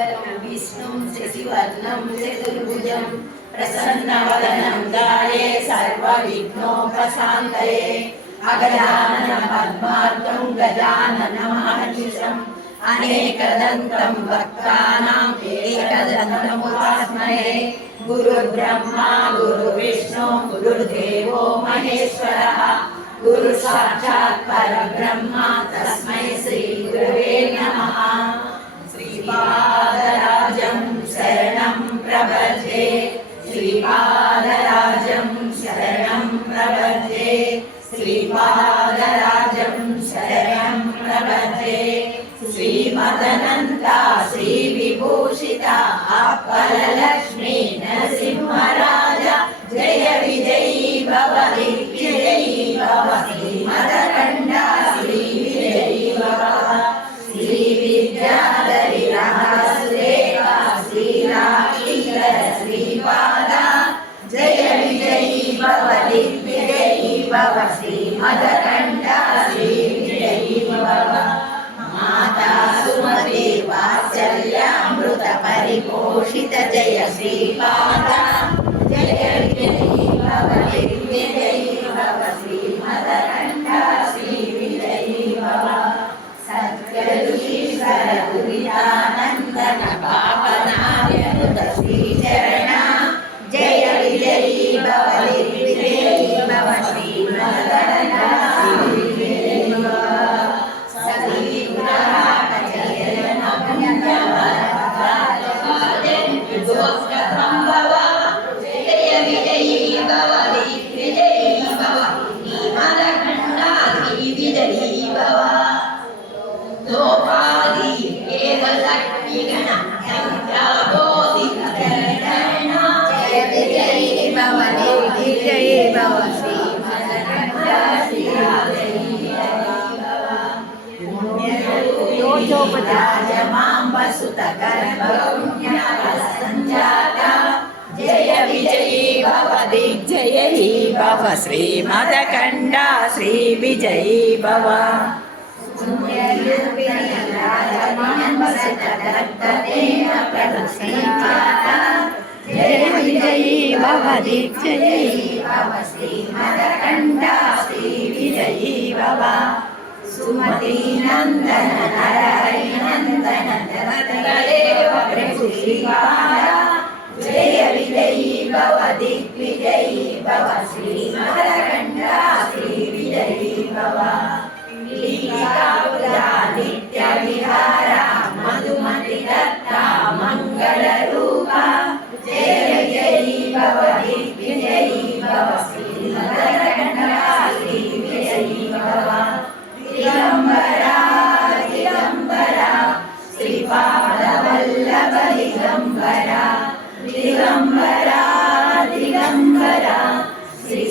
विष्णुं शशिवर्णं चतुर्भुजं प्रसन्नवदनं ध्याये सर्वविघ्नोपशान्तये अगजाननं पद्मार्कं गजाननमहर्निशम् अनेकदन्तं भक्तानां एकदन्तमुपास्महे गुरुर्ब्रह्मा गुरुर्विष्णु गुरुर्देवो महेश्वरः गुरु साक्षात् परब्रह्म तस्मै श्री गुरवे नमः। श्रीपादराजं शरणं प्रपद्ये श्रीपादराजं शरणं प्रपद्ये श्रीपादराजं शरणं प्रपद्ये श्रीमदनन्ता श्रीविभूषिता अपरलक्ष्मी नरसिंहराज जय विजयी भव दिग्विजयी भव श्रीमदकण्ठा श्रीविजयी भव श्रीविद्याधरी रामसुरेखा श्रीराक्षीधर श्रीपादा जय विजयी भव दिग्विजयी भव श्रीमदकण्ठा श्रीविजयी भव माता सुमति वात्सल्यामृत परिपोषित जय श्रीपादा जय विजयी भव दिग्विजयी भव श्रीमदकण्ठा श्रीविजयी भव सत्कलुषीश्वर दुरितानन्दन पावनार्यनुत श्रीचरणा जय विजयी भव दिग्विजयी भव श्रीमदकण्ठा श्रीविजयी भव जय विजयी भव दिग्विजयी भव श्रीमदकण्ठा श्रीविजयी भव जय विजयी भव दिग्विजयी भव श्रीमदकण्ठा श्रीविजयी भव सुमति नंदन नरहरि नंदन जगदेव प्रभु श्रीपादा जय विजयी भव दिग्विजयी भव श्रीमदकण्ठा श्रीविजयी भव लीलापुरा नित्य विहारा मधुमति दत्ता मंगल रूपा जय विजयी भव दिग्विजयी भव श्रीमदकण्ठा श्रीविजयी भव दिगंबरा दिगंबरा श्रीपादवल्लभ दिगंबरा दिगंबरा दिगंबरा श्री